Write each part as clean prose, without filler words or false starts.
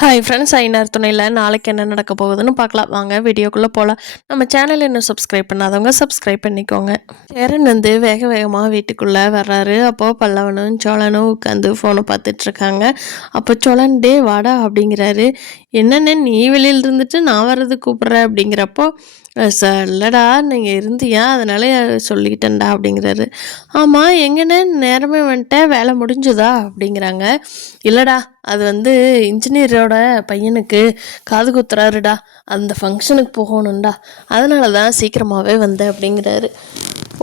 Hi friends, ஐநார் துணையில் நாளைக்கு என்ன நடக்க போகுதுன்னு பார்க்கலாம். வாங்க வீடியோக்குள்ளே போகலாம். நம்ம சேனல் இன்னும் சப்ஸ்கிரைப் பண்ணாதவங்க சப்ஸ்கிரைப் பண்ணிக்கோங்க. சேரன் வேக வேகமாக வீட்டுக்குள்ளே வர்றாரு. அப்போது பல்லவனும் சோழனும் உட்காந்து ஃபோனை பார்த்துட்ருக்காங்க. அப்போ சோழன் டே வாடா அப்படிங்கிறாரு. என்னென்ன நீ வெளியில் இருந்துட்டு நான் வர்றது கூப்பிட்றேன் அப்படிங்கிறப்போ, இல்லைடா நீங்கள் இருந்தியா அதனால சொல்லிக்கிட்டேன்டா அப்படிங்கிறாரு. ஆமாம் எங்கண்ணே நேரமே வந்துட்டேன், வேலை முடிஞ்சுதா அப்படிங்கிறாங்க. இல்லைடா அது இன்ஜினியரோட பையனுக்கு காது குத்துறாருடா, அந்த ஃபங்க்ஷனுக்கு போகணும்டா, அதனால தான் சீக்கிரமாகவே வந்தேன் அப்படிங்கிறாரு.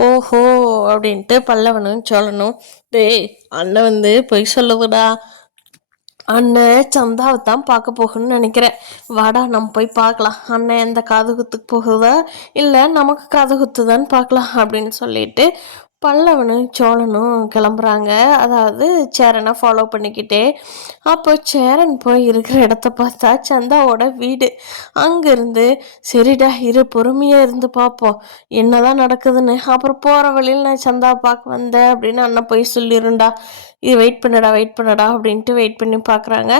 ஓஹோ அப்படின்ட்டு பல்லவனும் சோழனும், டேய் அண்ணன் பொய் சொல்லுதுடா, அண்ணன் சந்தாவை தான் பார்க்க போகணும்னு நினைக்கிறேன், வாடா நம்ம போய் பார்க்கலாம், அண்ணன் எந்த காது குத்துக்கு போகுதா இல்லை நமக்கு காது குத்துதான்னு பார்க்கலாம் அப்படின்னு சொல்லிட்டு பல்லவனும் சோழனும் கிளம்புறாங்க. அதாவது சேரனை ஃபாலோ பண்ணிக்கிட்டே. அப்போ சேரன் போய் இருக்கிற இடத்த பார்த்தா சந்தாவோட வீடு. அங்கேருந்து சரிடா இரு பொறுமையாக இருந்து பார்ப்போம் என்னதான் நடக்குதுன்னு, அப்புறம் போகிற வழியில் நான் சந்தாவை பார்க்க வந்தேன் அப்படின்னு அண்ணன் போய் சொல்லிடுண்டா, இது வெயிட் பண்ணடா அப்படின்ட்டு வெயிட் பண்ணி பார்க்குறாங்க.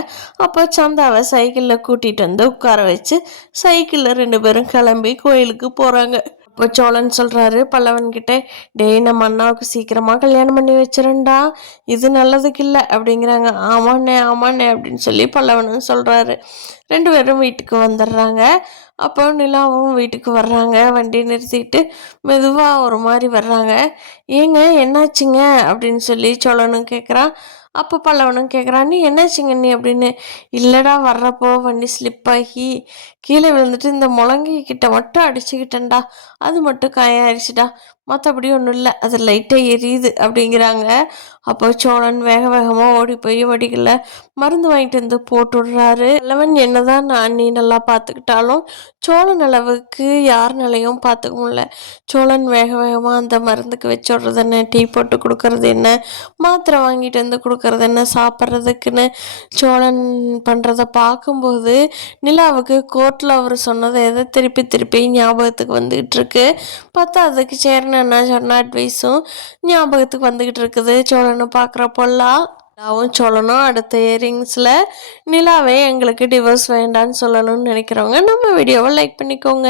அப்போ சந்தாவை சைக்கிளில் கூட்டிகிட்டு உட்கார வச்சு சைக்கிளில் 2 பேரும் கிளம்பி கோயிலுக்கு போகிறாங்க. இப்போ சோழன் சொல்கிறாரு பல்லவன்கிட்ட, டேய் நம்ம அண்ணாவுக்கு சீக்கிரமாக கல்யாணம் பண்ணி வச்சிருண்டா, இது நல்லதுக்கு இல்லை அப்படிங்கிறாங்க. ஆமாண்ணே அப்படின்னு சொல்லி பல்லவனும் சொல்கிறாரு. 2 பேரும் வீட்டுக்கு வந்துடுறாங்க. அப்போ நிலாவும் வீட்டுக்கு வர்றாங்க. வண்டி நிறுத்திட்டு மெதுவாக ஒரு மாதிரி வர்றாங்க. ஏங்க என்னாச்சுங்க அப்படின்னு சொல்லி சோழனும் கேட்குறான். அப்போ பல்லவனும் கேட்குறான், நீ என்னாச்சுங்க நீ அப்படின்னு. இல்லைடா வர்றப்போ வண்டி ஸ்லிப்பாகி கீழே விழுந்துட்டு இந்த முழங்கி கிட்ட மட்டும் அடிச்சுக்கிட்டேன்டா, அது மட்டும் காயாயிருச்சுடா, மற்றபடி ஒன்றும் இல்லை, அது லைட்டாக எரியுது அப்படிங்கிறாங்க. அப்போ சோழன் வேக வேகமாக ஓடி போய் வடிகளில் மருந்து வாங்கிட்டு போட்டு விடுறாரு. பல்லவன் என்னதான் நீ நல்லா பார்த்துக்கிட்டாலும் சோழன் அளவுக்கு யார் நிலையும் பார்த்துக்க முடியல. சோழன் வேக வேகமாக அந்த மருந்துக்கு வச்சு விட்றது என்ன, டீ போட்டு கொடுக்கறது என்ன, மாத்திரை வாங்கிட்டு கொடுக்கறது என்ன சாப்பிட்றதுக்குன்னு சோழன் பண்ணுறத பார்க்கும்போது நிலாவுக்கு கோர்ட்டில் அவர் சொன்னதை எதை திருப்பி ஞாபகத்துக்கு வந்துக்கிட்டு இருக்கு. பார்த்தா அதுக்கு சேரன் என்ன சொன்ன அட்வைஸும் ஞாபகத்துக்கு வந்துக்கிட்டு இருக்குது. சோழனை பார்க்குறப்பெல்லாம் நிலாவும் சொல்லணும் அடுத்த இயரிங்ஸில் நிலாவே எங்களுக்கு டிவோர்ஸ் வேண்டான்னு சொல்லணும்னு நினைக்கிறவங்க நம்ம வீடியோவை லைக் பண்ணிக்கோங்க.